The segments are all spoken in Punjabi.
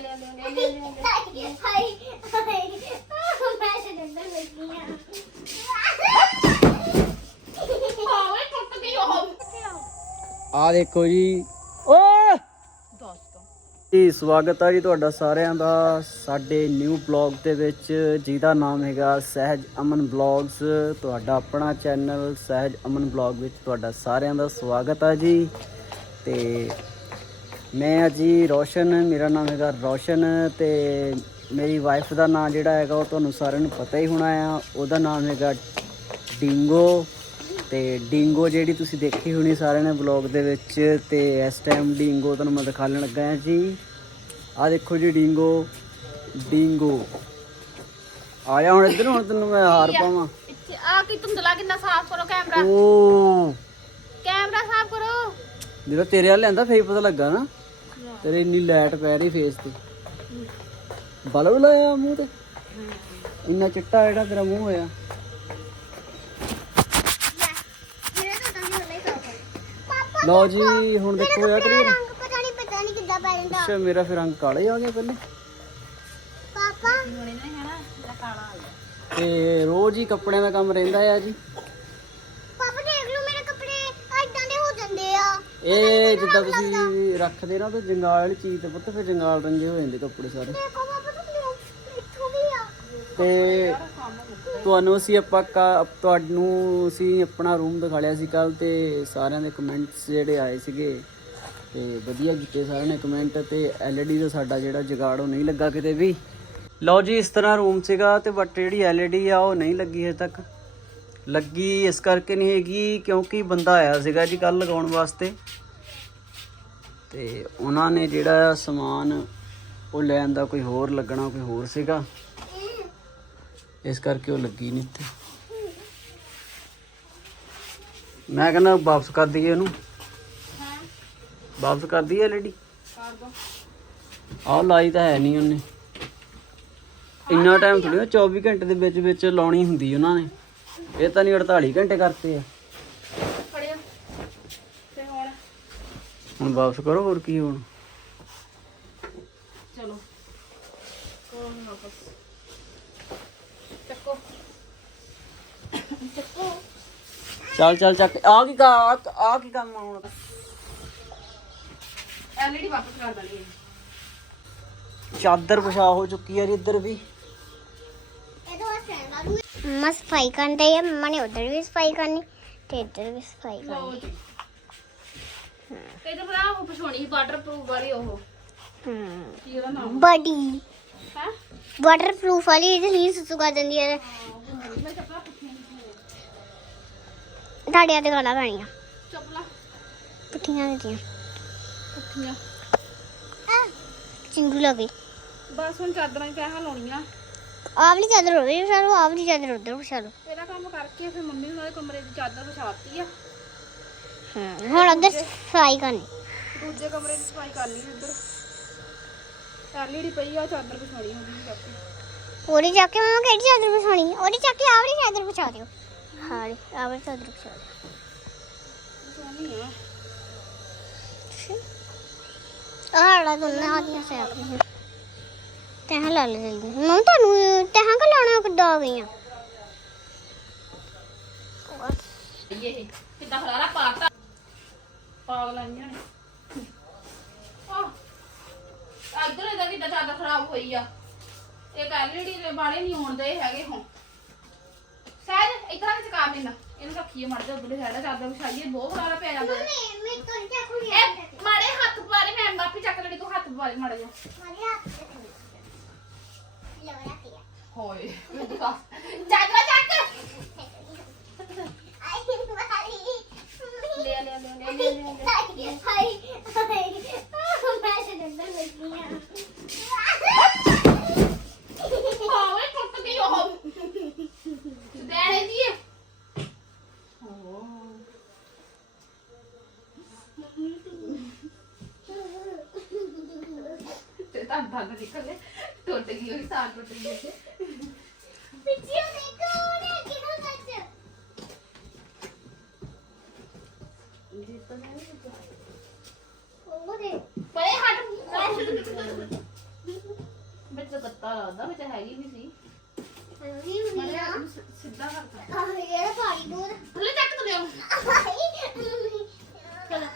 ਆ ਆ ਦੇਖੋ ਜੀ। ਓਏ ਜੀ, ਸਵਾਗਤ ਹੈ ਜੀ ਤੁਹਾਡਾ ਸਾਰਿਆਂ ਦਾ ਸਾਡੇ ਨਿਊ ਬਲੌਗ ਦੇ ਵਿੱਚ, ਜਿਹਦਾ ਨਾਮ ਹੈਗਾ ਸਹਿਜ ਅਮਨ ਬਲੌਗਸ ਤੁਹਾਡਾ ਆਪਣਾ ਚੈਨਲ ਸਹਿਜ ਅਮਨ ਬਲੌਗ ਵਿੱਚ ਤੁਹਾਡਾ ਸਾਰਿਆਂ ਦਾ ਸਵਾਗਤ ਹੈ ਜੀ। ਤੇ ਮੈਂ ਜੀ ਰੋਸ਼ਨ ਮੇਰਾ ਨਾਮ ਹੈਗਾ ਰੋਸ਼ਨ ਤੇ ਮੇਰੀ ਵਾਈਫ ਦਾ ਨਾਮ ਜਿਹੜਾ ਹੈਗਾ ਉਹ ਤੁਹਾਨੂੰ ਸਾਰਿਆਂ ਨੂੰ ਪਤਾ ਹੀ ਹੋਣਾ ਆ। ਉਹਦਾ ਨਾਮ ਹੈਗਾ ਡਿੰਗੋ ਤੇ ਡਿੰਗੋ ਜਿਹੜੀ ਤੁਸੀਂ ਦੇਖੀ ਹੋਣੀ ਸਾਰਿਆਂ ਨੇ ਵਲੌਗ ਦੇ ਵਿੱਚ ਤੇ ਇਸ ਟਾਈਮ ਡਿੰਗੋ ਤੁਹਾਨੂੰ ਮੈਂ ਦਿਖਾਉਣ ਲੱਗਾ ਹਾਂ ਜੀ। ਆ ਦੇਖੋ ਜੀ ਡਿੰਗੋ ਡਿੰਗੋ। ਆਇਆ ਹੁਣ ਇੱਧਰ ਹੁਣ ਤੈਨੂੰ ਮੈਂ ਹਾਰ ਪਾਵਾਂ। ਇੱਥੇ ਆ ਕੀ ਧੁੰਦਲਾ ਕਿੰਨਾ ਸਾਫ਼ ਕਰੋ ਕੈਮਰਾ ਓ ਕੈਮਰਾ ਸਾਫ਼ ਕਰੋ। ਜਿਹੜਾ ਤੇਰੇ ਵੱਲ ਲੈਂਦਾ ਫੇਰ ਪਤਾ ਲੱਗਾ ਨਾ। ਤੇਰੇ ਇੰਨੀ ਲਾਈਟ ਪੈ ਰਹੀ ਫੇਸ ਤੇ। ਬਲਬ ਲਾਇਆ ਮੂੰਹ ਤੇ? ਇੰਨਾ ਚਿੱਟਾ ਜਿਹੜਾ ਤੇਰਾ ਮੂੰਹ ਹੋਇਆ। ਲਓ ਜੀ ਹੁਣ ਦੇਖੋ ਯਾਰ ਕਰੀਏ ਰੰਗ ਪਤਾ ਨਹੀਂ ਪਤਾ ਨਹੀਂ ਕਿੱਦਾਂ ਪੈ ਜਾਂਦਾ ਅੱਛਾ ਮੇਰਾ ਫਿਰ ਰੰਗ ਕਾਲਾ ਆ ਗਿਆ ਪਹਿਲੇ। ਪਾਪਾ। ਹੁਣੇ ਨਾ ਹੈਨਾ ਇਹਦਾ ਕਾਲਾ ਆ ਗਿਆ ਤੇ ਰੋਜ਼ ਹੀ ਕੱਪੜਿਆਂ ਦਾ ਕੰਮ ਰਹਿੰਦਾ ਆ ਜੀ ਪਾਪਾ ਦੇਖ ਲਓ ਮੇਰੇ ਕੱਪੜੇ ਐਦਾਂ ਦੇ ਹੋ ਜਾਂਦੇ ਆ ਇਹ ਜਿੱਦਾਂ ਤੁਸੀਂ ਰੱਖਦੇ ਨਾ ਤੇ ਜੰਗਾਲ ਵਾਲੀ ਚੀਜ਼ ਤੇ ਪੁੱਤ ਫਿਰ ਜੰਗਾਲ ਰੰਗੇ ਹੋ ਜਾਂਦੇ ਕੱਪੜੇ ਸਾਰੇ। ਦੇਖੋ ਤੇ ਤੁਹਾਨੂੰ ਅਸੀਂ ਆਪਾਂ ਕਾ- ਤੁਹਾਨੂੰ ਅਸੀਂ ਆਪਣਾ ਰੂਮ ਦਿਖਾ ਲਿਆ ਸੀ ਕੱਲ ਤੇ ਸਾਰਿਆਂ ਦੇ ਕਮੈਂਟਸ ਜਿਹੜੇ ਆਏ ਸੀਗੇ। ਤੇ ਵਧੀਆ ਕੀਤੇ ਸਾਰਿਆਂ ਨੇ ਕਮੈਂਟ ਤੇ ਐਲਈਡੀ ਦਾ ਸਾਡਾ ਜਿਹੜਾ ਜਗਾੜ ਉਹ ਨਹੀਂ ਲੱਗਾ ਕਿਤੇ ਵੀ। ਲਓ ਜੀ, ਇਸ ਤਰ੍ਹਾਂ ਰੂਮ ਸੀਗਾ ਤੇ ਬਟ ਜਿਹੜੀ ਐਲਈਡੀ ਆ ਉਹ ਨਹੀਂ ਲੱਗੀ ਹਜੇ ਤੱਕ। ਲੱਗੀ, ਇਸ ਕਰਕੇ ਨਹੀਂ ਹੈਗੀ, ਕਿਉਂਕਿ ਬੰਦਾ ਆਇਆ ਸੀਗਾ ਜੀ ਕੱਲ ਲਗਾਉਣ ਵਾਸਤੇ। ਤੇ ਉਹਨਾਂ ਨੇ ਜਿਹੜਾ ਸਮਾਨ ਉਹ ਲੈਣ ਦਾ ਕੋਈ ਹੋਰ ਲੱਗਣਾ, ਕੋਈ ਹੋਰ ਸੀਗਾ। ਇਸ ਕਰਕੇ ਉਹ ਲੱਗੀ ਨਹੀਂ ਇੱਥੇ। ਮੈਂ ਕਹਿੰਦਾ ਵਾਪਸ ਕਰ ਦਈਏ ਇਹਨੂੰ। ਵਾਪਸ ਕਰ ਦਈਏ ਐਲਈਡੀ ਕਰ ਦੋ ਆਹ ਲਾਈ ਤਾਂ ਹੈ ਨਹੀਂ ਉਹਨੇ। ਇੰਨਾ ਟਾਈਮ ਥੋੜੀ 24 ਘੰਟੇ ਦੇ ਵਿੱਚ ਵਿੱਚ ਲਾਉਣੀ ਹੁੰਦੀ ਉਹਨਾਂ ਨੇ। ਇਹ ਤਾਂ ਨਹੀਂ 48 ਘੰਟੇ ਕਰਤੇ ਆ। ਫੜਿਆ ਤੇ ਹੁਣ? ਹੁਣ ਵਾਪਸ ਕਰੋ ਹੋਰ ਕੀ ਹੁਣ? ਚਲੋ। ਕਰੋ ਹੁਣ ਵਾਪਸ ਚੱਕੋ। ਚੱਕੋ। ਚੱਲ ਚੱਲ ਚੱਕ। ਆ ਕੀ ਕਾ ਆ ਕੀ ਕੰਮ ਆ ਹੁਣ? ਐਲਈਡੀ ਵਾਪਸ ਕਰ ਦੇਣੀ ਹੈ ਚਾਦਰ ਵਿਛਾ ਹੋ ਚੁੱਕੀ ਆ ਜੀ ਇੱਧਰ ਵੀ। ਮੰਮਾ ਸਫ਼ਾਈ ਕਰਦੇ ਆ ਮੰਮਾ ਨੇ ਉਧਰ ਵੀ ਸਫ਼ਾਈ ਕਰਨੀ ਤੇ ਇੱਧਰ ਵੀ ਸਫ਼ਾਈ ਕਰਨੀ ਤੇ ਤੇ ਬਰਾ ਉਹ ਪਛੋਣੀ ਸੀ ਵਾਟਰਪ੍ਰੂਫ ਵਾਲੀ ਉਹ। ਹਮ ਕੀ ਉਹਦਾ ਨਾਮ? ਬੜੀ। ਹੈ? ਵਾਟਰਪ੍ਰੂਫ ਵਾਲੀ ਇਹਦੇ ਲਈ ਸੁਸੂ ਕਰ ਦਿੰਦੀ ਹੈ ਮੈਂ ਚੱਪਲਾਂ ਪੁੱਠੀਆਂ ਤੁਹਾਡੇ ਹੱਥ ਗਾਲਾਂ ਪੈਣੀਆਂ। ਚੱਪਲਾਂ? ਪੁੱਠੀਆਂ ਦਿੱਤੀਆਂ। ਪੁੱਠੀਆਂ। ਚਿੰਗੂ ਲੱਗੀ ਬਸ ਹੁਣ ਚਾਦਰਾਂ ਹੀ ਕਹਿਆ ਲਾਉਣੀਆਂ। ਆਵਲੀ ਚਾਦਰ ਹੋ ਗਈ ਸਾਲੋ ਆਵਲੀ ਚਾਦਰ ਉਧਰ ਵਿਛਾਲੋ ਇਹਦਾ ਕੰਮ ਕਰਕੇ ਫਿਰ ਮੰਮੀ ਨੂੰ ਉਹਦੇ ਕਮਰੇ ਦੀ ਚਾਦਰ ਵਿਛਾਤੀ ਆ। ਹਮ ਹੁਣ ਉਧਰ ਸਫ਼ਾਈ ਕਰਨੀ। ਦੂਜੇ ਕਮਰੇ ਦੀ ਸਫ਼ਾਈ ਕਰਨੀ ਉੱਧਰ ਐਲਈਡੀ ਪਈ ਆ ਚਾਦਰ ਵਿਛਾਉਣੀ ਹੁੰਦੀ ਕਰਕੇ ਉਹਦੀ ਜਾ ਕੇ ਮਮਾ ਕਿਹੜੀ ਚਾਦਰ ਵਿਛਾਉਣੀ? ਉਹਦੀ ਚੱਕ ਕੇ ਆਵਲੀ ਚਾਦਰ ਵਿਛਾ ਦਿਓ। ਹਾਂ ਆਵਲੀ ਚਾਦਰ ਵਿਛਾ ਦਿਓ। ਵਿਛਾਉਣੀ ਆ। ਆੜਾ ਦੋਨੇ ਹੱਥੀਆਂ ਸੇ ਆਪਣੀ ਤਹਾਂ ਲਾ ਲੈ ਜਲਦੀ। ਮਮ ਤੁਹਾਨੂੰ ਤਹਾਂ ਕਾ ਲਾਣਾ ਕਿੱਦਾਂ ਆ ਗਈਆਂ? ਇਹ ਕਿੱਦਾਂ ਖਲਾਰਾ ਪਾਤਾ ਪਾਗਲ ਆਈਆਂ ਨੇ ਆ ਇੱਧਰ ਇਹਦਾ ਕਿੱਦਾਂ ਚਾਦਰ ਖਰਾਬ ਹੋਈ ਆ ਇਹ ਐਲਈਡੀ ਦੇ ਬਾਲੇ ਨਹੀਂ ਆਉਂਦੇ ਹੈਗੇ ਹੁਣ ਸਹਿਜ ਇਧਰ ਵਿੱਚ ਕਾ ਮੈਨਾਂ ਇਹਨੂੰ ਰੱਖੀਏ ਮੜ ਜਾ ਉਧਰਲੇ ਸਾਈਡ ਚਾਦਰ ਵਿਛਾਈਏ ਬਹੁਤ ਖਲਾਰਾ ਪੈ ਜਾਂਦਾ ਹੈ। ਮੈਂ ਤੋਂ ਚੱਕੂ ਇਹ ਮਾਰੇ ਹੱਥ ਪਾਰੇ ਮੈਂ ਮਾਪੀ ਚੱਕ ਲੈਣੀ ਤੂੰ ਹੱਥ। ਪਾਰੇ ਮੜ ਜਾ ਮਾਰੀ ਟੁੱਟ ਗਈ ਉਹ ਦੀ ਤੇ ਤਾਂ ਤਾਂ ਨਿਕਲੇ ਟੁੱਟ ਗਈ ਹੋਈ ਸਾਲ ਟੁੱਟ ਗਈ ਸੀ ਪਿੱਛੇ ਦੇਖੋ ਉਹਨੇ ਕਿਹਨੂੰ ਸੱਚ ਉਹ ਦੇ ਪਰੇ ਹਟ ਲੱਗਦਾ ਵਿੱਚ ਹੈਗੀ ਵੀ ਸੀ ਹਾਂਜੀ ਮੈਂ ਮੰਮੀ ਇਹਨੂੰ ਸਿ- ਸਿੱਧਾ ਕਰਤਾ ਆਹ ਇਹ ਪਾਣੀ ਦੂਰ ਥੱਲੇ ਚੱਕ ਤੂੰ ਦਿਓ ਚਲੋ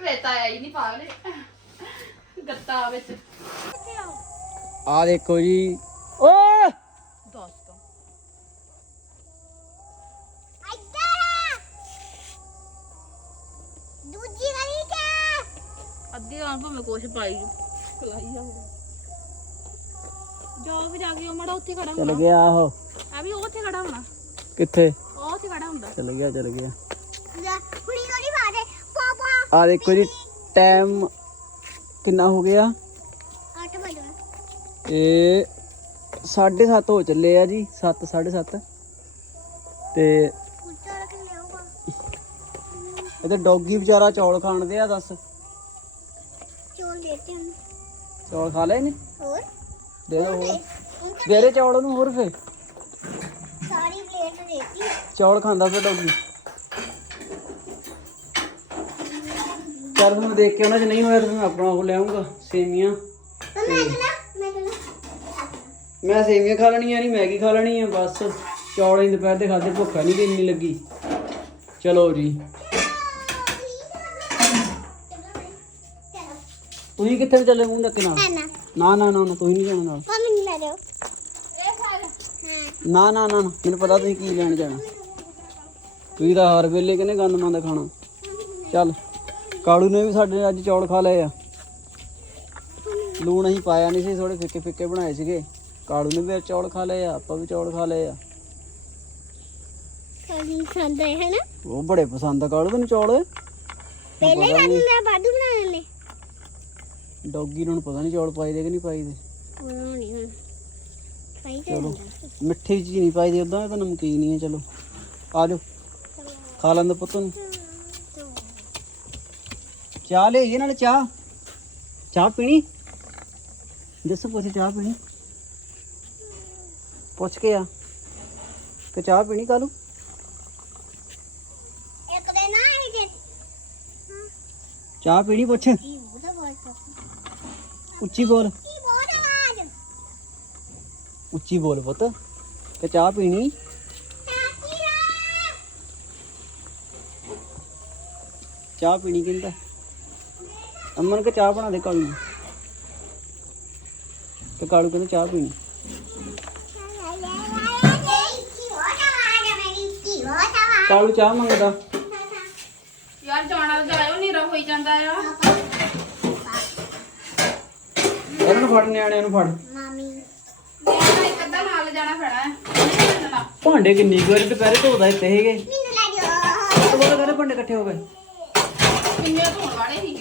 ਰੇਤਾ ਗੱਤਾ ਵਿੱਚ। ਆ ਦੇਖੋ ਜੀ। ਓਏ ਦੋਸਤੋ। ਦੂਜੀ ਵਾਲੀ ਕਿਆ? ਅੱਧੀ ਰਾਤ ਭਾਵੇਂ ਕੁਛ ਪਾਈ ਖਲਾਈ ਜਾ ਵੀ ਜਾ ਕੇ ਉਹ ਮੜਾ ਉੱਥੇ ਖੜਾ ਚਲ ਹੋਣਾ। ਗਿਆ ਉਹ। ਆ ਵੀ ਉਹ ਉੱਥੇ ਖੜਾ ਹੋਣਾ। ਕਿੱਥੇ? ਉਹ ਉੱਥੇ ਖੜਾ ਹੁੰਦਾ। ਚਲ ਗਿਆ ਚਲ ਗਿਆ। ਲੈ ਕੁੜੀ ਕੋਲੀ ਮਾਰੇ ਪਾਪਾ ਆ ਦੇਖੋ ਜੀ। ਟਾਈਮ ਕਿੰਨਾ ਹੋ ਗਿਆ? 8 ਵਜੇ ਇਹ 7:30 ਹੋ ਚੱਲੇ ਆ ਜੀ 7:30 ਤੇ ਇਹਦੇ ਡੌਗੀ ਵਿਚਾਰਾ ਚੌਲ ਖਾਣ ਦੇ ਆ ਦੱਸ ਚੌਲ ਖਾ ਲੈ ਨੇ? ਹੋਰ? ਦੇ ਦੋ ਹੋਰ ਦੇਰੇ ਚੌਲ ਨੂੰ ਹੋਰ ਫੇ ਸਾਰੀ ਪਲੇਟ ਦੇਤੀ। ਚੌਲ ਖਾਂਦਾ ਤੇ ਡੌਗੀ। ਚੱਲ ਫਿਰ ਦੇਖ ਕੇ ਆਉਣਾ ਜੇ ਨਹੀਂ ਹੋਇਆ ਤਾਂ ਮੈਂ ਆਪਣਾ ਉਹ ਲਿਆਉਂਗਾ ਸੇਮੀਆਂ। ਮੈਂ ਸੇਮੀਆਂ ਖਾ ਲੈਣੀਆਂ ਨਹੀਂ ਮੈਗੀ ਖਾ ਲੈਣੀ ਆ ਬਸ। ਚੌਲ ਦੁਪਹਿਰ ਦੇ ਖਾਦੇ ਭੁੱਖਾ ਨਹੀਂ ਕਿੰਨੀ ਲੱਗੀ। ਚਲੋ ਜੀ। ਤੁਸੀਂ ਕਿੱਥੇ ਨੂੰ ਚੱਲੇ ਮੂੰਹ ਢੱਕ ਨਾਲ? ਨਾ। ਨਾ ਨਾ ਨਾ ਨਾ, ਤੁਸੀਂ ਨਹੀਂ ਜਾਣਾ ਨਾਲ। ਨਾ ਨਾ ਨਾ ਨਾ, ਮੈਨੂੰ ਪਤਾ ਤੁਸੀਂ ਕੀ ਲੈਣ ਜਾਣਾ। ਤੁਸੀਂ ਤਾਂ ਹਰ ਵੇਲੇ ਕਹਿੰਦੇ ਗੰਦਮਾਂ ਦਾ ਖਾਣਾ। ਚੱਲ। ਕਾਲੂ ਨੇ ਵੀ ਸਾਡੇ ਅੱਜ ਚੌਲ ਖਾ ਲਏ ਆ। ਲੂਣ ਅਸੀਂ ਪਾਇਆ ਨਹੀਂ ਸੀ ਥੋੜੇ ਫਿੱਕੇ ਫਿੱਕੇ ਬਣਾਏ ਸੀਗੇ। ਕਾਲੂ ਨੇ ਵੀ ਚੌਲ ਖਾ ਲਏ ਆ ਆਪਾਂ ਵੀ ਚੌਲ ਖਾ ਲਏ ਆ। ਉਹ ਬੜੇ ਪਸੰਦ ਆ ਕਾਲੂ ਨੂੰ ਚੌਲ? ਪਹਿਲੇ ਸਾਨੂੰ ਦਾ ਬਾਦੂ ਬਣਾਏ ਨੇ ਡੌਗੀ ਨੂੰ ਪਤਾ ਨਹੀਂ ਚੌਲ ਪਾਈ ਦੇ ਕਿ ਨਹੀਂ ਪਾਈ ਦੇ ਮਿੱਠੀ ਚੀਜ਼ ਨਹੀਂ ਪਾਈ ਦੀ ਉਦਾਂ ਤਾਂ ਨਮਕੀਨ ਹੀ ਹੈ ਚਲੋ। ਆ ਖਾ ਲੈਂਦਾ ਪੁੱਤ ਨੂੰ ਚਾਹ ਲਿਆਈਏ ਨਾਲ ਚਾਹ। ਚਾਹ ਪੀਣੀ? ਦੱਸੋ ਪੁੱਛ ਚਾਹ ਪੀਣੀ? ਪੁੱਛ ਕੇ ਆ। ਤੇ ਚਾਹ ਪੀਣੀ ਕਾਲੂ ਇੱਕ ਦੇ ਨਾ ਇਹ ਜੇ। ਚਾਹ ਪੀਣੀ ਪੁੱਛ। ਕੀ ਉਹਦਾ ਬੋਲ ਉੱਚੀ ਬੋਲ। ਕੀ ਬੋਲ ਆਵਾਜ਼? ਉੱਚੀ ਬੋਲ ਪੁੱਤ। ਤੇ ਚਾਹ ਪੀਣੀ? ਚਾਹ ਪੀਣੀ ਕਹਿੰਦਾ। ਅਮਨ ਕੇ ਚਾਹ ਬਣਾ ਦੇ ਕਾਲੂ ਨੂੰ। ਤੇ ਕਾਲੂ ਕਹਿੰਦਾ ਚਾਹ ਪੀਣੀ। ਕਾਲੂ ਚਾਹ ਮੰਗਦਾ। ਯਾਰ ਜਾਣਾ ਤਾਂ ਜਾਇਓ ਨੀਰਾ ਹੋਈ ਜਾਂਦਾ ਆ। ਇਹਨਾਂ ਨੂੰ ਫੜ ਨਿਆਣਿਆਂ ਨੂੰ ਫੜ। ਮੈਂ ਇੱਕ ਅੱਧਾ ਨਾਲ ਜਾਣਾ ਪੈਣਾ ਹੈ ਨਹੀਂ ਚੱਲਣਾ ਭਾਂਡੇ ਕਿੰਨੀ ਕੁ ਵਾਰੀ ਦੁਪਹਿਰੇ ਧੋਦਾ ਇੱਥੇ ਹੈਗੇ ਉਹ ਕਹਿੰਦੇ ਭਾਂਡੇ ਇਕੱਠੇ ਹੋ ਗਏ। ਕਿੰਨੇ ਧੋਣ ਵਾਲੇ ਸੀ?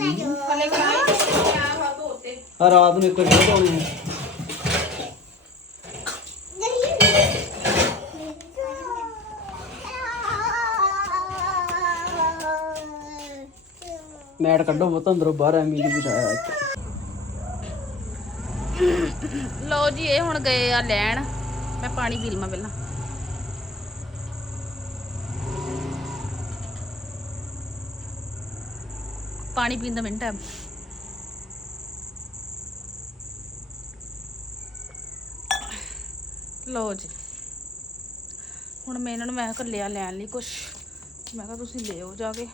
ਹਲੇ ਕਰਾਈ ਆ ਵਾ ਧੋਤੇ ਆ ਰਾਤ ਨੂੰ ਇੱਕ ਵਾਰੀ ਧੋਣੇ ਆ। ਮੈਟ ਕੱਢੋ ਪੁੱਤ ਅੰਦਰੋਂ ਬਾਹਰ ਐਵੇਂ ਦੀ ਬਿਠਾਇਆ ਇੱਥੇ। ਲਓ ਜੀ ਇਹ ਹੁਣ ਗਏ ਆ ਲੈਣ। ਮੈਂ ਪਾਣੀ ਪੀ ਲਵਾਂ ਪਹਿਲਾਂ। ਪਾਣੀ ਪੀਣ ਦਾ ਮਿੰਟ ਹੈ। ਲਓ ਜੀ। ਹੁਣ ਮੈਂ ਇਹਨਾਂ ਨੂੰ ਮੈਂ ਘੱਲਿਆ ਲੈਣ ਲਈ ਕੁਛ। ਮੈਂ ਕਿਹਾ ਤੁਸੀਂ ਲਿਓ ਜਾ ਕੇ।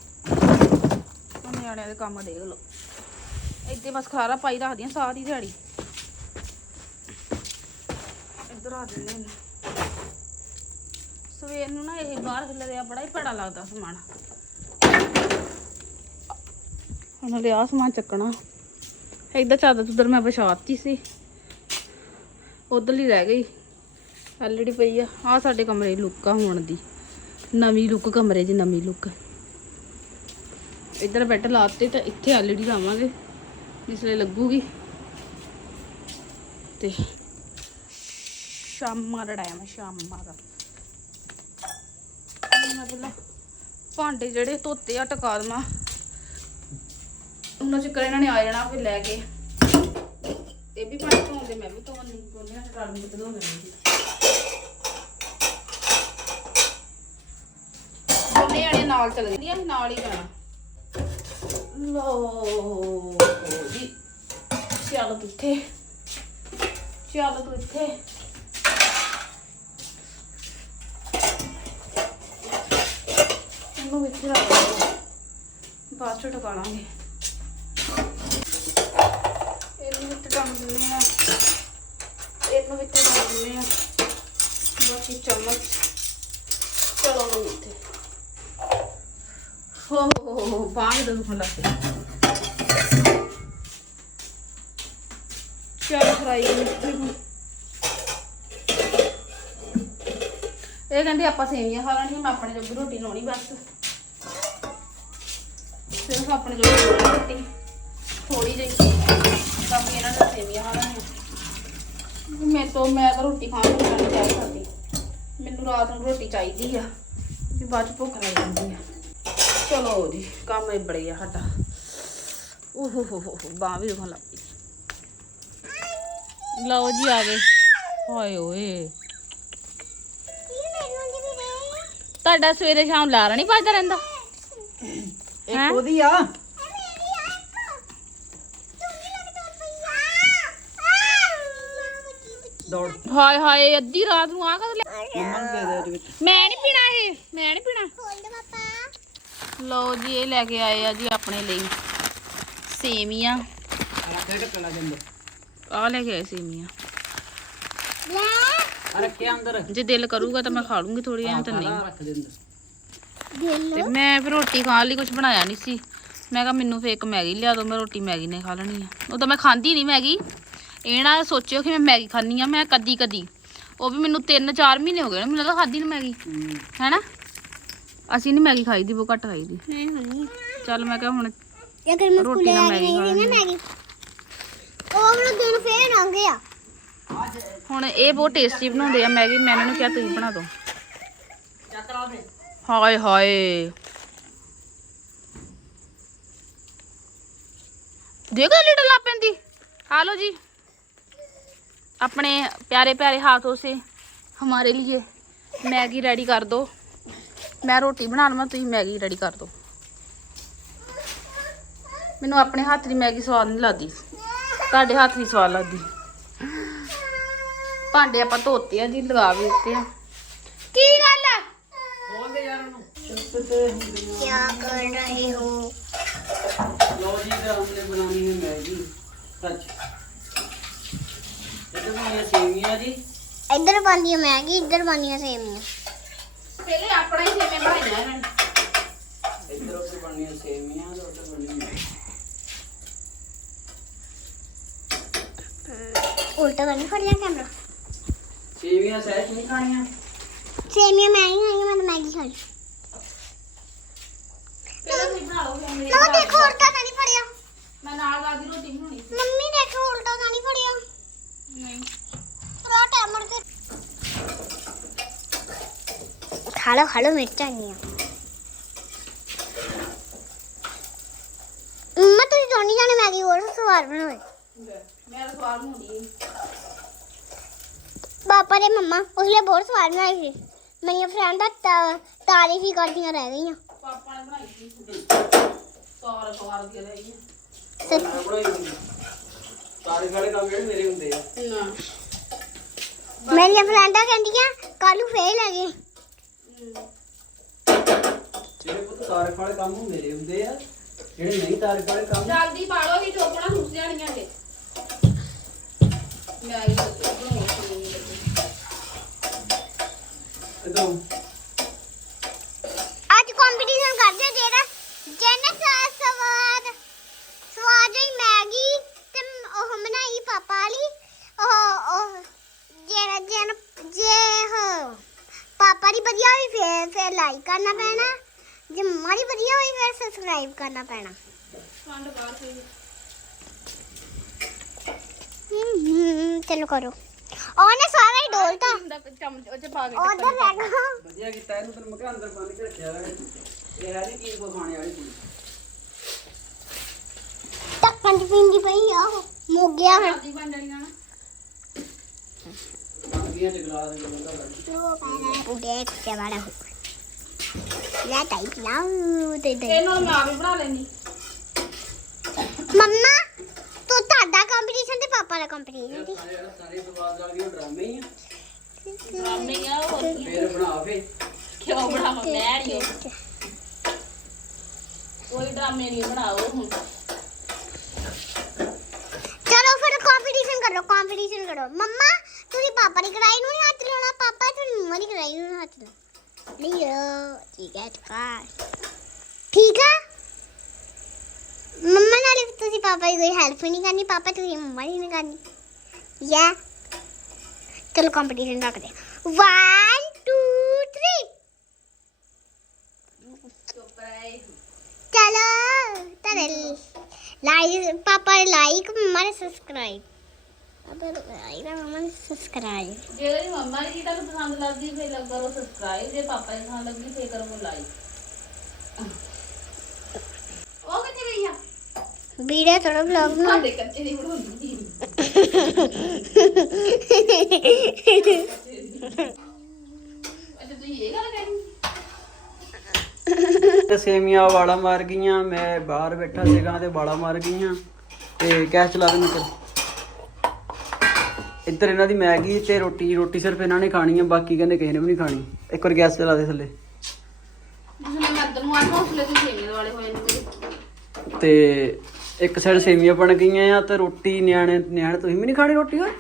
ਨਿਆਣਿਆਂ ਦੇ ਕੰਮ ਦੇਖ ਲਓ। ਇੱਥੇ ਬਸ ਖਾਰਾ ਪਾਈ ਰੱਖਦੀਆਂ ਸਾਰੀ ਦਿਹਾੜੀ। ਇੱਧਰ ਆ ਦਿੰਦੇ ਨੇ। ਸਵੇਰ ਨੂੰ ਨਾ ਇਹ ਬਾਹਰ ਖਿਲਰਿਆ ਬੜਾ ਹੀ ਭੜਾ ਲੱਗਦਾ ਸਮਾਨ। ਉਹਨਾਂ ਹੁਣ ਲਿਆ ਸਮਾਨ ਚੱਕਣਾ। ਇੱਧਰ ਚਾਦਰ ਚੁੱਦਰ ਮੈਂ ਵਿਛਾਤੀ ਸੀ। ਉਧਰ ਹੀ ਰਹਿ ਗਈ। ਐਲਡੀ ਪਈ ਆ। ਆ ਸਾਡੇ ਕਮਰੇ ਦੀ ਲੁੱਕ ਆ ਹੁਣ ਦੀ। ਨਵੀਂ ਲੁੱਕ ਕਮਰੇ ਦੀ ਨਵੀਂ ਲੁੱਕ ਇੱਧਰ ਬੈੱਡ ਲਾਤੇ ਤੇ ਇੱਥੇ ਐਲਡੀ ਲਾਵਾਂਗੇ। ਜਿਸ ਲਈ ਲੱਗੂਗੀ। ਤੇ ਸ਼ਾਮਾਂ ਲੜਾਇਆ ਮੈਂ ਸ਼ਾਮਾਂ ਦਾ। ਮਤਲਬ ਭਾਂਡੇ ਜਿਹੜੇ ਧੋਤੇ ਆ, ਟਕਾ ਦੇਵਾਂ। ਉਹਨਾਂ ਚ ਇਹਨਾਂ ਨੇ ਆ ਜਾਣਾ ਫਿਰ ਲੈ ਕੇ। ਇਹ ਵੀ ਭਾਂਡੇ ਧੋਂਦੇ, ਮੈਂ ਵੀ ਧੋਣ ਨਹੀਂ ਦੋਨੇ ਹੱਥ ਰਲ ਮਿਲ ਕੇ ਧੋਣੇ ਦੋਨੇ ਜਣੇ ਨਾਲ ਨਾਲ ਚੱਲ ਗਈ ਨਾਲ ਹੀ ਜਾਣਾ। ਲੋ ਜੀ ਚੱਲ ਤੂੰ ਇੱਥੇ। ਚੱਲ ਤੂੰ ਇੱਥੇ। ਇਹਨੂੰ ਇੱਥੇ ਰੱਖ ਬਾਅਦ ਚ ਟਕਾ ਟੰਗ ਦਿੰਦੇ ਆ। ਇਹਨੂੰ ਇੱਥੇ ਟੰਗ ਦਿੰਦੇ ਆ। ਬਾਕੀ ਚਮਚ। ਚਲੋ ਲੋ ਇੱਥੇ। ਹੋ ਹੋ ਹੋ ਬਾਂਗ ਦੇ ਦੁਖਣ ਲੱਗ ਪਈ ਚੱਲ ਫਰਾਈ ਇਹ ਕਹਿੰਦੇ ਆਪਾਂ ਸੇਵੀਆਂ ਖਾ ਲੈਣੀਆਂ ਮੈਂ ਆਪਣੇ ਜੋਗੀ ਰੋਟੀ ਲਾਉਣੀ ਬਸ। ਸਿਰਫ ਆਪਣੇ ਜੋਗੀ ਰੋਟੀ ਥੋੜੀ ਜਿਹੀ। ਬਾਕੀ ਇਹਨਾਂ ਨੇ ਸੇਵੀਆਂ ਖਾ ਲੈਣੀਆਂ ਮੈਂ ਤੋਂ ਮੈਂ ਤਾਂ ਰੋਟੀ ਖਾਣ ਨੂੰ ਨਹੀਂ ਚਾਹ ਸਕਦੀ ਮੈਨੂੰ ਰਾਤ ਨੂੰ ਰੋਟੀ ਚਾਹੀਦੀ ਆ ਵੀ ਬਾਅਦ ਚ ਭੁੱਖ ਲੱਗ ਜਾਂਦੀ ਆ। ਚਲੋ ਜੀ ਕੰਮ ਇਹ ਬੜੇ ਆ ਸਾਡਾ। ਓਹ ਹੋ ਹੋ ਹੋ ਬਾਹ ਵੀ ਦੁਖਣ ਲੱਗ ਪਈ। ਲਓ ਜੀ ਆ ਗਏ। ਹਾਏ ਓਏ। ਤੁਹਾਡਾ ਸਵੇਰੇ ਸ਼ਾਮ ਲਾਰਾ ਨਹੀਂ ਵੱਜਦਾ ਰਹਿੰਦਾ? ਇੱਕ ਉਹਦੀ ਆ। ਹਾਏ ਹਾਏ ਅੱਧੀ ਰਾਤ ਨੂੰ ਆ ਕਦ ਦੇ ਦੇ ਮੈਂ ਨਹੀਂ ਪੀਣਾ ਇਹ ਮੈਂ ਨਹੀਂ ਪੀਣਾ। ਲਓ ਜੀ ਇਹ ਲੈ ਕੇ ਆਏ ਆ ਜੀ ਆਪਣੇ ਲਈ। ਸੇਮੀਆਂ। ਆ ਦੇ ਲੈ ਕੇ ਆਏ ਸੇਮੀਆਂ। ਆ ਰੱਖਿਆ ਅੰਦਰ। ਜੇ ਦਿਲ ਕਰੂਗਾ ਤਾਂ ਮੈਂ ਖਾ ਲੂੰਗੀ ਥੋੜੀ ਐਂ ਤਾਂ ਨਹੀਂ। ਆ ਰੱਖ ਦੇ ਅੰਦਰ ਤੇ ਮੈਂ ਫਿਰ ਰੋਟੀ ਖਾਣ ਲਈ ਕੁਝ ਬਣਾਇਆ ਨਹੀਂ ਸੀ। ਮੈਂ ਕਿਹਾ ਮੈਨੂੰ ਫੇਕ ਮੈਗੀ ਲਿਆ ਦਿਓ ਮੈਂ ਰੋਟੀ ਮੈਗੀ ਨੇ ਖਾ ਲੈਣੀ ਆ। ਉਹ ਤਾਂ ਮੈਂ ਖਾਂਦੀ ਨਹੀਂ ਮੈਗੀ। ਇਹ ਨਾ ਸੋਚਿਓ ਕਿ ਮੈਂ ਮੈਗੀ ਖਾਣੀ ਆ ਮੈਂ ਕਦੀ ਕਦੀ। ਉਹ ਵੀ ਮੈਨੂੰ 3-4 ਮਹੀਨੇ ਹੋ ਗਏ ਨੇ ਮੈਨੂੰ ਲੱਗਦਾ ਖਾਦੀ ਨਹੀਂ ਮੈਗੀ। ਹੈਨਾ? ਅਸੀਂ ਨਹੀਂ ਮੈਗੀ ਖਾਈਦੀ ਬਹੁਤ ਘੱਟ ਖਾਈਦੀ। ਨਹੀਂ ਹੋਣੀ ਚੱਲ ਮੈਂ ਕਿਹਾ ਹੁਣ ਅਗਰ ਮੈਂ ਰੋਟੀ ਸਕੂਲੇ ਨਾਲ ਆ ਗਈ ਮੈਗੀ ਨਹੀਂ ਨਾ ਮੈਗੀ। ਉਹ ਵਾਲਾ ਦਿਨ ਫੇਰ ਲੰਘ ਗਿਆ। ਹੁਣ ਇਹ ਬਹੁਤ ਟੇਸਟੀ ਬਣਾਉਂਦੇ ਆ ਮੈਗੀ ਮੈਂ ਇਹਨਾਂ ਨੂੰ ਕਿਹਾ ਤੁਸੀਂ ਬਣਾ ਦਿਓ ਹਾਏ ਹਾਏ। ਦੇਖੋ ਲਿਟਲ ਲਾ ਪੈਂਦੀ। ਹਾਲੋ जी अपने प्यारे प्यारे हाथों से हमारे लिए मैगी रेडी कर दो ਮੈਂ ਰੋਟੀ ਬਣਾ ਲਵਾਂ ਤੁਸੀਂ ਮੈਗੀ ਰੈਡੀ ਕਰ ਦਿਓ ਮੈਨੂੰ ਆਪਣੇ ਹੱਥ ਦੀ ਮੈਗੀ ਸਵਾਦ ਨਹੀਂ ਲੱਗਦੀ ਤੁਹਾਡੇ ਹੱਥ ਦੀ ਸਵਾਦ ਲੱਗਦੀ ਭਾਂਡੇ ਆਪਾਂ ਧੋਤੇ ਆ ਜੀ ਲਗਾ ਵੀ ਦਿੱਤੇ ਆ ਕੀ ਗੱਲ ਆ ਖੋਲ ਦੇ ਯਾਰ ਉਹਨੂੰ ਚੁੱਪ ਤੇ ਹੁੰਦੀ ਕੀ ਕਰ ਰਹੇ ਹੋ ਲੋ ਜੀ ਫਿਰ हमने बनानी है मैगी सच ਇਹ ਤਾਂ ਇਹ ਸੇਵੀਆਂ ਜੀ ਇੱਧਰ ਪਾਉਂਦੀ ਆ ਮੈਗੀ ਇੱਧਰ ਪਾਉਂਦੀਆਂ ਸੇਮੀਆਂ। ਪਹਿਲੇ ਆਪਣਾ ਹੀ ਸੇਵੇਂ ਬਣਾਈਆਂ ਇਹਨਾਂ ਨੇ। ਇੱਧਰ ਉੱਤੇ ਬਣਨੀਆਂ ਸੇਵੀਆਂ ਤੇ ਉੱਧਰ ਬਣਨੀ ਮੈਗੀ ਉਲਟਾ ਤਾਂ ਨਹੀਂ ਫੜ ਲਿਆ ਕੈਮਰਾ ਸੇਵੀਆਂ ਸਹਿਜ ਨਹੀਂ ਖਾਣੀਆਂ। ਸੇਮੀਆਂ ਮੈਂ ਨਹੀਂ ਖਾਣੀਆਂ ਮੈਂ ਤਾਂ ਮੈਗੀ ਖਾਣੀ ਪਹਿਲਾਂ ਤੁਸੀਂ ਬਣਾ ਲਓ ਫਿਰ ਮੇਰੇ ਲੋ ਦੇਖੋ ਉਲਟਾ ਤਾਂ ਨਹੀਂ ਫੜਿਆ। ਮੈਂ ਨਾਲ ਰਾਤ ਦੀ ਰੋਟੀ ਬਣਾਉਣੀ ਸੀ। ਮੰਮੀ ਦੇਖੋ ਉਲਟਾ ਤਾਂ ਨਹੀਂ ਖਾ ਲਓ ਖਾ ਲਓ ਮਿਰਚਾਂ ਨਹੀਂ ਮੰਮਾ ਤੁਸੀਂ ਦੋਨੀ ਜਾਣੇ ਮੈਗੀ ਹੋਰ ਸਵਾਦ ਬਣਾਵੇ ਮੈਂ ਤਾਂ ਸਵਾਦ ਬਣਾਉਂਦੀ ਪਾਪਾ ਦੇ ਮੰਮਾ ਉਸਲੇ ਬਹੁਤ ਸਵਾਦ ਬਣਾਈ ਸੀ ਮੇਰੀਆਂ ਫਰੈਂਡਾਂ ਤਾਂ ਤਾਰੀਫ ਹੀ ਕਰਦੀਆਂ ਰਹਿ ਗਈਆਂ ਪਾਪਾ ਨੇ ਬਣਾਈ ਸੀ ਸਾਰਾ ਸਵਾਦ ਦੀ ਰਹੀ ਸੱਚ ਸਾਰੇ ਵਾਲੇ ਕੰਮ ਜਿਹੜੇ ਮੇਰੇ ਹੁੰਦੇ ਆ। ਨਾ। ਮੇਰੀਆਂ ਫਰੈਂਡਾਂ ਕਹਿੰਦੀਆਂ ਕੱਲੂ ਫੇਲ ਹੈਗੇ ਜਿਹੜੇ ਪੁੱਤ ਤਾਰੀਫ ਵਾਲੇ ਕੰਮ ਮੇਰੇ ਹੁੰਦੇ ਆ ਜਿਹੜੇ ਨਹੀਂ ਤਾਰੀਫ ਵਾਲੇ ਕੰਮ। ਜਲਦੀ ਪਾ ਲਓ ਵੀ ਚੋਪੜਾ ਸੁੱਟ ਜਾਣੀਆਂ ਜੇ ਮੈਂ ਇਹ ਬਣਾਉਣੀ ਇਦੋਂ ਅੱਜ ਕੰਪੀਟੀਸ਼ਨ ਕਰਦੇ ਆ ਜਿਹੜਾ ਜਿਹਨੇ ਸ- ਸਵਾਦ ਸਵਾਦ ਹੋਈ ਮੈਗੀ ਤੇ ਮ- ਉਹ ਬਣਾਈ ਪਾਪਾ ਵਾਲੀ ਉਹ ਉਹ ਜਨ ਜੇ ਉਹ ਪਾਪਾ ਦੀ ਵਧੀਆ ਹੋਈ ਫੇਰ ਫੇਰ ਲਾਈਕ ਕਰਨਾ ਪੈਣਾ। ਜੇ ਮੰਮਾ ਦੀ ਵਧੀਆ ਹੋਈ ਫੇਰ ਸਬਸਕ੍ਰਾਈਬ ਕਰਨਾ ਪੈਣਾ। ਖੰਡ ਬਾਹਰ ਪਈ ਚਲੋ ਕਰੋ। ਉਹਨੇ ਸਾਰਾ ਹੀ ਡੋਲਤਾ। ਚਮਚ ਉਹ ਚ ਪਾ ਕੇ ਉਧਰ ਰਹਿ ਗਿਆ ਵਧੀਆ ਕੀਤਾ ਇਹਨੂੰ ਤੈਨੂੰ ਮੈਂ ਕਿਹਾ ਅੰਦਰ ਬੰਦ ਕੇ ਰੱਖਿਆ ਹੋਇਆ। ਇਹ ਹੈ ਨਹੀਂ ਚੀਜ਼ ਕੋ ਖਾਣੇ ਵਾਲੀ ਚੀਜ਼। ਟੱਕਣ ਚ ਪਿੰਦੀ ਪਈ ਆ ਮੁੱਕ ਗਿਆ ਹੁਣ ਜਲਦੀ ਬਣ ਜਾਣੀਆਂ ਨਾ ਬੰਦੀਆਂ ਚ ਗਲਾਸ ਦੇ ਬੰਦਾ ਲੱਗ ਉਡੇ ਕੁੱਤੇ ਵਾਲਾ ਹੋ। ਲੈ ਟਾਈਪ ਲਾਉ ਤੇ ਤੇ ਇਹਨਾਂ ਨੂੰ ਮੈਂ ਆਪ ਹੀ ਬਣਾ ਲੈਣੀ ਮੰਮਾ ਤੂੰ ਤੁਹਾਡਾ ਕੰਪੀਟੀਸ਼ਨ ਤੇ ਪਾਪਾ ਦਾ ਕੰਪੀਟੀਸ਼ਨ ਦੀ ਸਾਰੇ ਸਵਾਦ ਲੱਗ ਗਏ ਡਰਾਮੇ ਹੀ ਆ। ਡਰਾਮੇ ਆ ਹੋਰ ਫੇਰ ਬਣਾ ਫੇ। ਕਿਉਂ ਬਣਾਵਾਂ? ਮੈਂ ਨਹੀਂ ਕੋਈ ਡਰਾਮੇ ਨਹੀਂ ਬਣਾਓ ਹੁਣ। ਚਲੋ ਫਿਰ ਕੰਪੀਟੀਸ਼ਨ ਕਰੋ ਕੰਪੀਟੀਸ਼ਨ ਕਰੋ। ਮੰਮਾ ਪਾਪਾ ਦੀ ਕੜਾਈ ਨੂੰ ਨਹੀਂ ਹੱਥ ਲਾਉਣਾ ਪਾਪਾ ਤੁਸੀਂ ਮੰਮਾ ਦੀ ਕੜਾਈ ਨੂੰ ਹੱਥ ਲਾ। ਲਿਓ ਠੀਕ ਹੈ ਟਕਾ ਠੀਕ ਹੈ ਮੰਮਾ ਨਾਲ ਤੁਸੀਂ ਪਾਪਾ ਦੀ ਕੋਈ ਹੈਲਪ ਨਹੀਂ ਕਰਨੀ, ਪਾਪਾ ਤੁਸੀਂ ਮੰਮਾ ਦੀ ਨਹੀਂ ਕਰਨੀ। ਯਾ। ਚਲੋ ਕੰਪੀਟੀਸ਼ਨ ਰੱਖਦੇ 1 2 3 ਚਲੋ ਤਰੇ ਲਾਈਕ ਪਾਪਾ ਲਾਈਕ ਮੰਮਾ ਨੇ ਸਬਸਕ੍ਰਾਈਬ ਪਾਪਾ ਲਾਈਕ ਮੰਮਾ ਨੇ ਸਬਸਕ੍ਰਾਈਬ ਜੇ ਤੇਰੀ ਮੰਮਾ ਦੀ ਤੁਹਾਨੂੰ ਪਸੰਦ ਲੱਗਦੀ ਫੇਰ ਲੱਗ ਕਰੋ ਸਬਸਕ੍ਰਾਈਬ ਜੇ ਪਾਪਾ ਦੀ ਪਸੰਦ ਲੱਗੀ ਫੇਰ ਕਰੋ ਲਾਈਕ ਉਹ ਕਿੱਥੇ ਗਈ ਆ? ਵੀਡੀਓ ਥੋੜਾ ਵਲੌਗ ਬਣਾ। ਸਾਡੇ ਕੱਚੇ ਦੀ ਬਣਾਉਂਦੀ। ਅੱਛਾ ਤੁਸੀਂ ਇਹ ਗੱਲ ਕਹਿਣੀ ਤੇ ਸੇਮੀਆਂ ਵਾਲਾ ਮਾਰ ਗਈਆਂ ਮੈਂ ਬਾਹਰ ਬੈਠਾ ਸੀਗਾ ਤੇ ਵਾਲਾ ਮਾਰ ਗਈਆਂ। ਤੇ ਗੈਸ ਚਲਾ ਦੇ ਨਿਕਲ ਇੱਧਰ ਇਹਨਾਂ ਦੀ ਮੈਗੀ ਤੇ ਰੋਟੀ ਰੋਟੀ ਸਿਰਫ ਇਹਨਾਂ ਨੇ ਖਾਣੀ ਆ ਬਾਕੀ ਕਹਿੰਦੇ ਕਿਸੇ ਨੇ ਵੀ ਨਹੀਂ ਖਾਣੀ। ਇੱਕ ਵਾਰ ਗੈਸ ਚਲਾ ਦੇ ਥੱਲੇ। ਜਿਸਨੇ ਮਰਦ ਨੂੰ ਆਹ ਹੌਸਲੇ ਤੇ ਛੇਵੇਂ ਵਾਲੇ ਹੋਏ ਨੇ। ਮੇਰੇ ਤੇ ਇੱਕ ਸਾਈਡ ਸੇਮੀਆਂ ਬਣ ਗਈਆਂ ਆ ਤੇ ਰੋਟੀ ਨਿਆਣੇ ਨਿਆਣੇ ਤੁਸੀਂ ਵੀ ਨਹੀਂ ਖਾਣੀ ਰੋਟੀ ਓਏ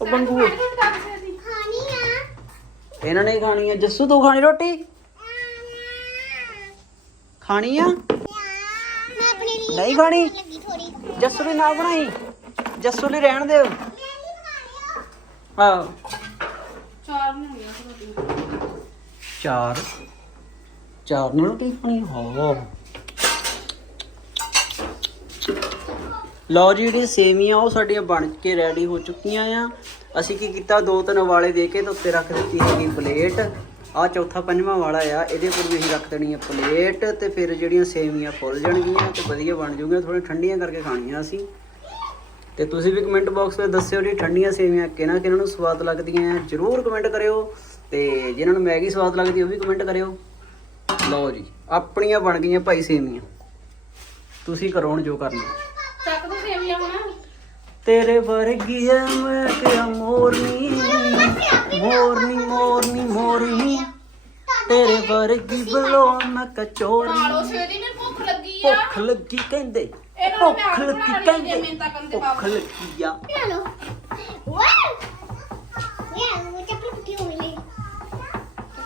ਉਹ ਬੰਗੂ। ਖਾਣੀ ਆ। ਇਹਨਾਂ ਨੇ ਹੀ ਖਾਣੀ ਆ। ਜੱਸੂ ਤੂੰ ਖਾਣੀ ਰੋਟੀ? ਖਾਣੀ ਆ? ਮੈਂ ਆਪਣੇ ਲਈ ਨਹੀਂ ਖਾਣੀ? ਲੱਗੀ ਥੋੜੀ ਮੈਂ ਜੱਸੂ ਲਈ ਨਾ ਬਣਾਈ। ਜੱਸੂ ਲਈ ਰਹਿਣ ਦਿਓ। ਆਹ। ਚਾਰ ਨੂੰ ਰੋਟੀ ਚਾਰ। ਚਾਰ ਨਾਲ ਰੋਟੀ ਖਾਣੀ ਹਾਂ। ਲਓ ਜੀ ਜਿਹੜੀ ਸੇਮੀਆਂ ਉਹ ਸਾਡੀਆਂ ਬਣ ਕੇ ਰੈਡੀ ਹੋ ਚੁੱਕੀਆਂ ਆ। ਅਸੀਂ ਕੀ ਕੀਤਾ? ਦੋ ਤਿੰਨ ਵਾਲੇ ਦੇ ਕੇ ਤੇ ਉੱਤੇ ਰੱਖ ਦਿੱਤੀ ਹੈਗੀ ਪਲੇਟ ਆ ਚੌਥਾ ਪੰਜਵਾਂ ਵਾਲਾ ਆ ਇਹਦੇ ਉੱਪਰ ਵੀ ਅਸੀਂ ਰੱਖ ਦੇਣੀ ਆ ਪਲੇਟ ਤੇ ਫਿਰ ਜਿਹੜੀਆਂ ਸੇਮੀਆਂ ਫੁੱਲ ਜਾਣਗੀਆਂ ਤੇ ਵਧੀਆ ਬਣ ਜੂਗੀਆਂ ਥੋੜ੍ਹੀਆਂ ਠੰਡੀਆਂ ਕਰਕੇ ਖਾਣੀਆਂ ਅਸੀਂ। ਤੇ ਤੁਸੀਂ ਵੀ ਕਮੈਂਟ ਬਾਕਸ ਵਿੱਚ ਦੱਸਿਓ ਜੀ ਠੰਡੀਆਂ ਸੇਵੀਆਂ ਕਿਹਨਾਂ ਕਿਹਨਾਂ ਨੂੰ ਸਵਾਦ ਲੱਗਦੀਆਂ ਜਰੂਰ ਕਮੈਂਟ ਕਰਿਓ ਤੇ ਜਿਨ੍ਹਾਂ ਨੂੰ ਮੈਗੀ ਸਵਾਦ ਲੱਗਦੀ ਉਹ ਵੀ ਕਮੈਂਟ ਕਰਿਓ। ਲਓ ਜੀ ਆਪਣੀਆਂ ਬਣ ਗਈਆਂ ਭਾਈ ਸੇਵੀਆਂ। ਤੁਸੀਂ ਕਰੋ ਹੁਣ ਜੋ ਕਰਨਾ। ਚੱਕ ਦੋ ਸੇਵੀਆਂ ਹੁਣ। ਤੇਰੇ ਵਰਗੀ ਐ ਮੈਂ ਕਿਹਾ ਮੋਰਨੀ ਮੋਰਨੀ ਮੋਰਨੀ ਮੋਰਨੀ। ਤੇਰੇ ਵਰਗੀ ਬਲੋ ਮੈਂ ਕਚੋਰਨੀ ਭੁੱਖ ਲੱਗੀ ਆ। ਭੁੱਖ ਲੱਗੀ ਕਹਿੰਦੇ। ਨੂੰ ਭੁੱਖ ਲੱਗੀ ਭੁੱਖ। ਲੱਗੀ ਆ। ਲਓ ਵਾਓ ਯਾ ਉਹ ਚੱਪਲ ਪੁੱਟੀ ਹੋ ਗਈ?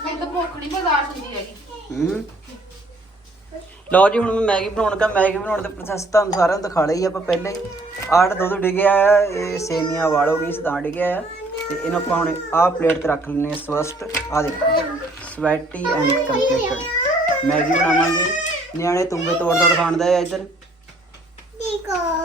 ਮੈਨੂੰ ਤਾਂ ਭੁੱਖ ਨਹੀਂ ਬਰਦਾਸ਼ਤ ਹੁੰਦੀ ਹੈਗੀ। ਹੂੰ। ਲਓ ਜੀ ਹੁਣ ਮੈਂ ਮੈਗੀ ਬਣਾਉਣ ਦਾ ਮੈਗੀ ਬਣਾਉਣ ਦੇ ਪ੍ਰੋਸੈਸ ਤੁਹਾਨੂੰ ਸਾਰਿਆਂ ਨੂੰ ਦਿਖਾ ਲਈ ਆਪਾਂ ਪਹਿਲਾਂ ਹੀ ਆੜ ਦੁੱਧ ਡਿੱਗਿਆ ਆ ਇਹ ਸੇਮੀਆਂ ਵਾਲ ਗਈ ਸੀ ਤਾਂ ਡਿੱਗਿਆ ਆ। ਤੇ ਇਹਨੂੰ ਆਪਾਂ ਹੁਣ ਆਹ ਪਲੇਟ ਤੇ ਰੱਖ ਲੈਣੇ ਸਵਸਟ ਆ ਦੇਖੋ ਸਵੈਟੀ ਐਂਡ ਕੰਪਲੀਟਡ ਮੈਗੀ ਬਣਾਵਾਂਗੇ। ਨਿਆਣੇ ਤੁੰਬੇ ਤੋੜ ਤੋੜ ਖਾਣ ਦਾ ਆ ਇੱਧਰ। ਠੀਕ